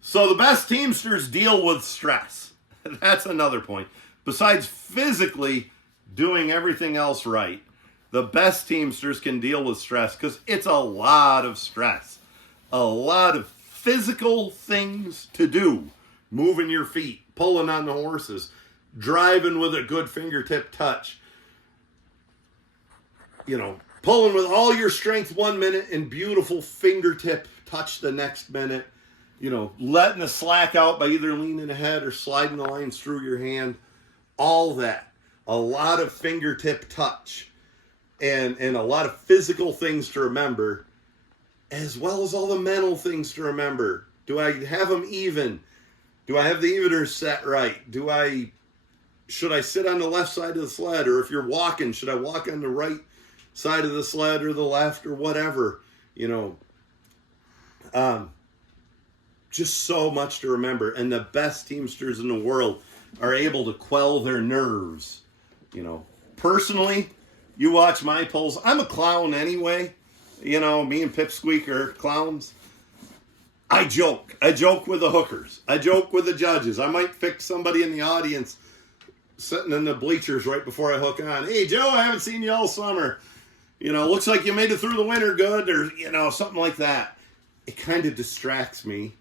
So the best teamsters deal with stress. That's another point. Besides physically doing everything else right, the best teamsters can deal with stress because it's a lot of stress. A lot of physical things to do. Moving your feet, pulling on the horses, driving with a good fingertip touch. You know, pulling with all your strength 1 minute and beautiful fingertip touch the next minute. You know, letting the slack out by either leaning ahead or sliding the lines through your hand. All that. A lot of fingertip touch and a lot of physical things to remember, as well as all the mental things to remember. Do I have them even? Do I have the eveners set right? Should I sit on the left side of the sled? Or if you're walking, should I walk on the right side of the sled or the left or whatever? You know, just so much to remember. And the best teamsters in the world are able to quell their nerves. You know, personally, you watch my pulls. I'm a clown anyway. You know, me and Pipsqueak are clowns. I joke. I joke with the hookers. I joke with the judges. I might fix somebody in the audience sitting in the bleachers right before I hook on. Hey, Joe, I haven't seen you all summer. You know, looks like you made it through the winter good, or, you know, something like that. It kind of distracts me,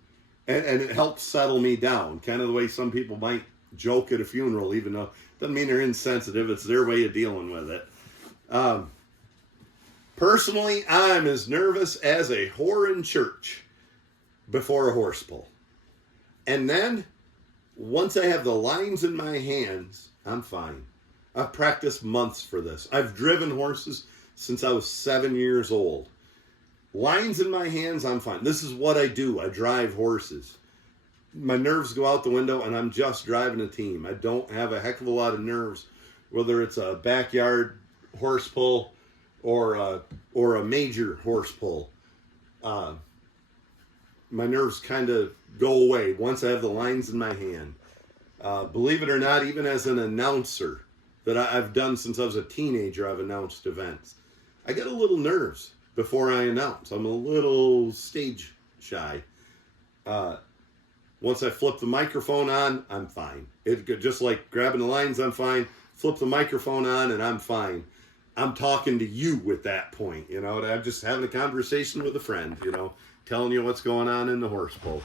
and it helps settle me down. Kind of the way some people might joke at a funeral, even though it doesn't mean they're insensitive. It's their way of dealing with it. Personally, I'm as nervous as a whore in church before a horse pull. And then, once I have the lines in my hands, I'm fine. I've practiced months for this. I've driven horses since I was 7 years old. Lines in my hands, I'm fine. This is what I do. I drive horses. My nerves go out the window, and I'm just driving a team. I don't have a heck of a lot of nerves, whether it's a backyard horse pull or a major horse pull. My nerves kind of go away once I have the lines in my hand. Believe it or not, even as an announcer that I've done since I was a teenager, I've announced events. I get a little nerves before I announce. I'm a little stage shy. Once I flip the microphone on, I'm fine. Just like grabbing the lines, I'm fine. Flip the microphone on and I'm fine. I'm talking to you at that point, you know. I'm just having a conversation with a friend, you know, telling you what's going on in the horse pull.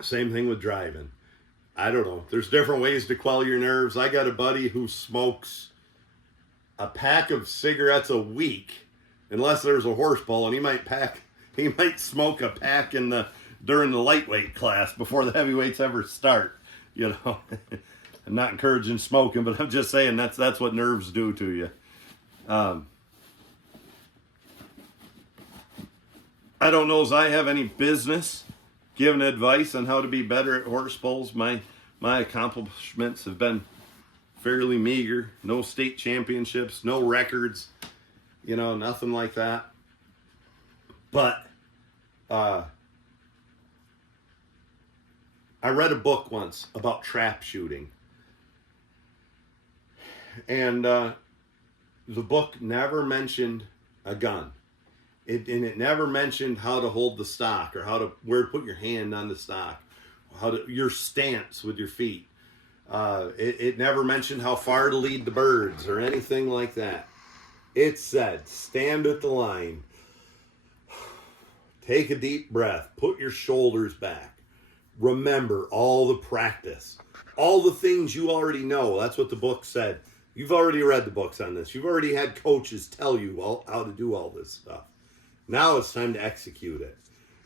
Same thing with driving. I don't know. There's different ways to quell your nerves. I got a buddy who smokes a pack of cigarettes a week, unless there's a horse pull, and he might smoke a pack during the lightweight class before the heavyweights ever start, you know. I'm not encouraging smoking, but I'm just saying that's what nerves do to you. I don't know as I have any business giving advice on how to be better at horse pulls. My accomplishments have been fairly meager. No state championships, no records, you know, nothing like that. But I read a book once about trap shooting. And the book never mentioned a gun. It never mentioned how to hold the stock or where to put your hand on the stock, your stance with your feet. It never mentioned how far to lead the birds or anything like that. It said, stand at the line, take a deep breath, put your shoulders back. Remember all the practice, all the things you already know. That's what the book said. You've already read the books on this. You've already had coaches tell you how to do all this stuff. Now it's time to execute it.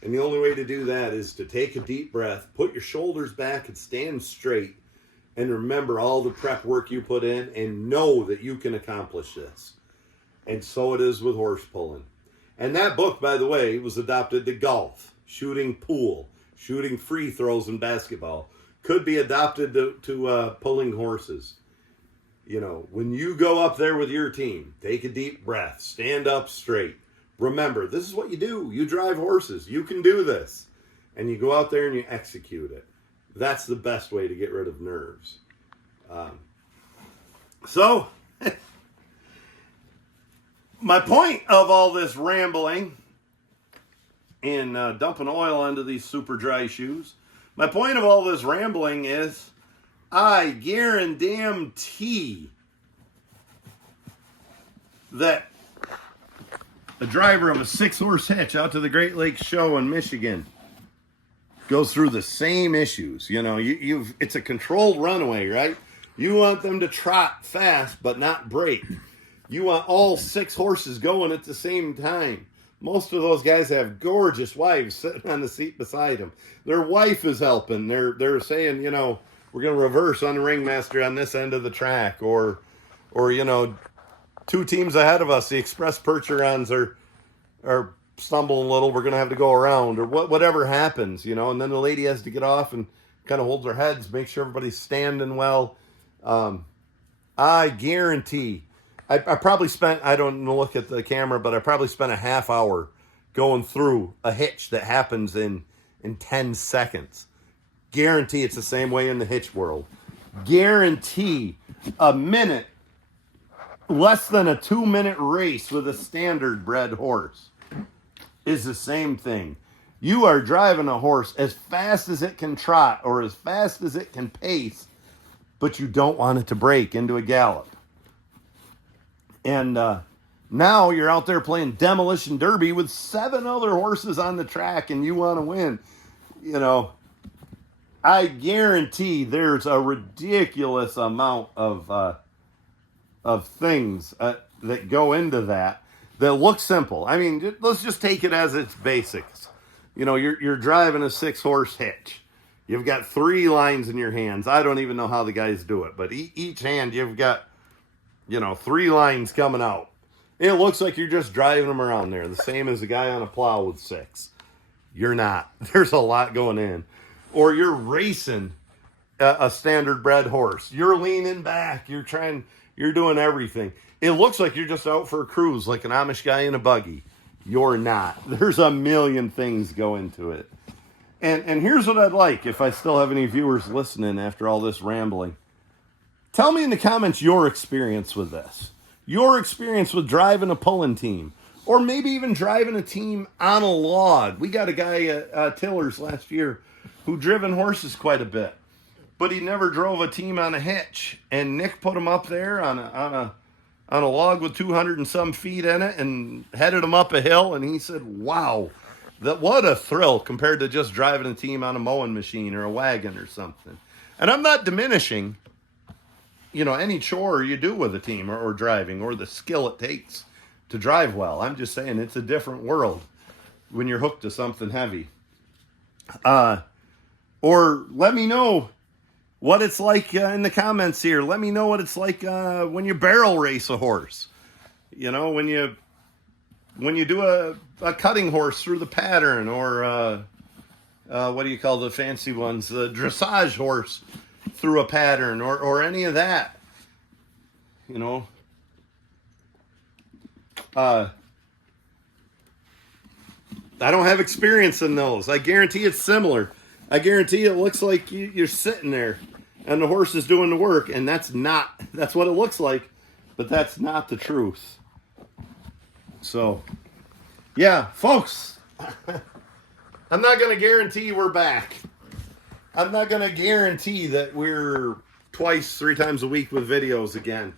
And the only way to do that is to take a deep breath, put your shoulders back and stand straight, and remember all the prep work you put in and know that you can accomplish this. And so it is with horse pulling. And that book, by the way, was adopted to golf, shooting pool, shooting free throws in basketball. Could be adopted to pulling horses. You know, when you go up there with your team, take a deep breath, stand up straight. Remember, this is what you do. You drive horses. You can do this. And you go out there and you execute it. That's the best way to get rid of nerves. So, my point of all this rambling and dumping oil onto these super dry shoes, my point of all this rambling is I guarantee that a driver of a 6-horse hitch out to the Great Lakes Show in Michigan goes through the same issues. You know, it's a controlled runaway, right? You want them to trot fast but not break. You want all 6 horses going at the same time. Most of those guys have gorgeous wives sitting on the seat beside them. Their wife is helping. They're saying, you know, we're going to reverse on the ringmaster on this end of the track, or you know, 2 teams ahead of us, the express percherons are stumbling a little. We're going to have to go around, or whatever happens, you know. And then the lady has to get off and kind of hold their heads, make sure everybody's standing well. I guarantee, I probably spent, I don't look at the camera, but I probably spent a half hour going through a hitch that happens in 10 seconds. Guarantee it's the same way in the hitch world. Guarantee a minute, less than a 2-minute race with a standard bred horse is the same thing. You are driving a horse as fast as it can trot or as fast as it can pace, but you don't want it to break into a gallop. And now you're out there playing demolition derby with 7 other horses on the track and you want to win. You know, I guarantee there's a ridiculous amount of of things that go into that look simple. I mean, let's just take it as its basics. You know, you're driving a 6-horse hitch. You've got 3 lines in your hands. I don't even know how the guys do it, but each hand you've got, 3 lines coming out. It looks like you're just driving them around there, the same as a guy on a plow with 6. You're not. There's a lot going in. Or you're racing a standard bred horse. You're leaning back. You're doing everything. It looks like you're just out for a cruise like an Amish guy in a buggy. You're not. There's a million things go into it. And here's what I'd like, if I still have any viewers listening after all this rambling. Tell me in the comments your experience with this. Your experience with driving a pulling team. Or maybe even driving a team on a log. We got a guy at Tillers last year who driven horses quite a bit. But he never drove a team on a hitch. And Nick put him up there on a log with 200 and some feet in it and headed him up a hill. And he said, wow, what a thrill compared to just driving a team on a mowing machine or a wagon or something. And I'm not diminishing, any chore you do with a team or driving or the skill it takes to drive well. I'm just saying it's a different world when you're hooked to something heavy. Or let me know what it's like in the comments here. Let me know what it's like when you barrel race a horse. When you do a cutting horse through the pattern, or what do you call the fancy ones? The dressage horse through a pattern, or any of that. I don't have experience in those. I guarantee it's similar. I guarantee it looks like you're sitting there and the horse is doing the work, and that's what it looks like, but that's not the truth. So, yeah, folks, I'm not going to guarantee we're back. I'm not going to guarantee that we're 2-3 times a week with videos again.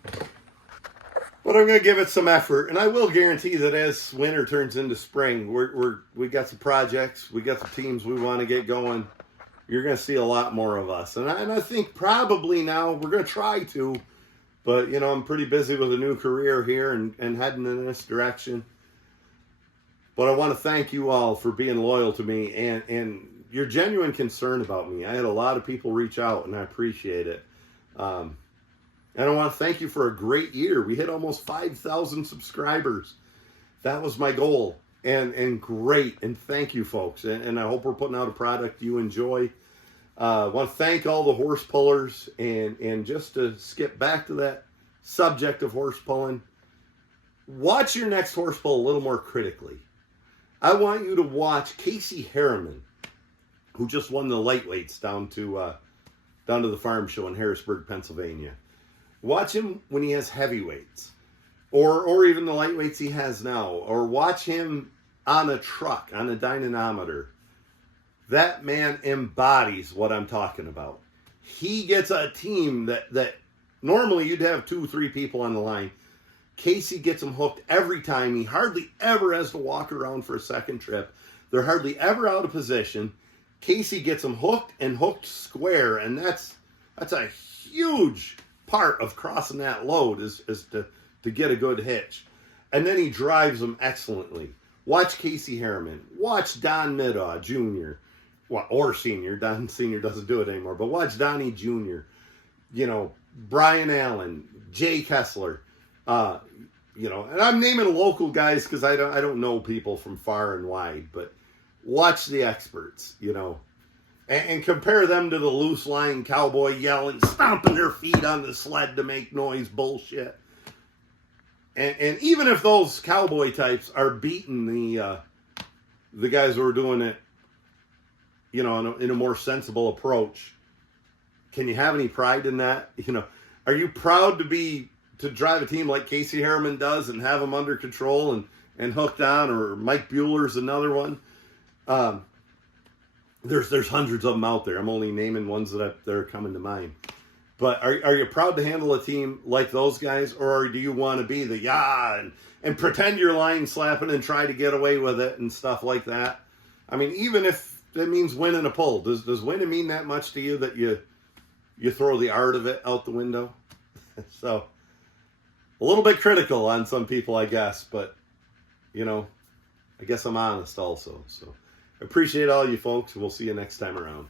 But I'm going to give it some effort, and I will guarantee that as winter turns into spring, we got some projects, we got some teams we want to get going. You're going to see a lot more of us. And I think probably now we're going to try to, but, I'm pretty busy with a new career here and heading in this direction. But I want to thank you all for being loyal to me and your genuine concern about me. I had a lot of people reach out, and I appreciate it. And I want to thank you for a great year. We hit almost 5,000 subscribers. That was my goal. And great. And thank you, folks. And I hope we're putting out a product you enjoy. I want to thank all the horse pullers. And just to skip back to that subject of horse pulling, watch your next horse pull a little more critically. I want you to watch Casey Harriman, who just won the lightweights down to the farm show in Harrisburg, Pennsylvania. Watch him when he has heavyweights, or even the lightweights he has now, or watch him on a truck, on a dynamometer. That man embodies what I'm talking about. He gets a team that normally you'd have 2-3 people on the line. Casey gets them hooked every time. He hardly ever has to walk around for a second trip. They're hardly ever out of position. Casey gets them hooked and hooked square, and that's a huge part of crossing that load is to get a good hitch. And then he drives them excellently. Watch Casey Harriman. Watch Don Middaugh Jr. Or Senior. Don Senior doesn't do it anymore, but watch Donnie Jr. Brian Allen, Jay Kessler. And I'm naming local guys because I don't know people from far and wide, but watch the experts, and compare them to the loose line cowboy yelling, stomping their feet on the sled to make noise bullshit. And even if those cowboy types are beating the guys who are doing it, in a more sensible approach, can you have any pride in that? Are you proud to drive a team like Casey Harriman does and have them under control and hooked on, or Mike Bueller's another one? There's hundreds of them out there. I'm only naming ones that are coming to mind. But are you proud to handle a team like those guys, or do you want to be the and pretend you're line slapping and try to get away with it and stuff like that? I mean, even if that means winning a pull, does winning mean that much to you that you throw the art of it out the window? So a little bit critical on some people, I guess, but you know, I guess I'm honest also. So appreciate all you folks, and we'll see you next time around.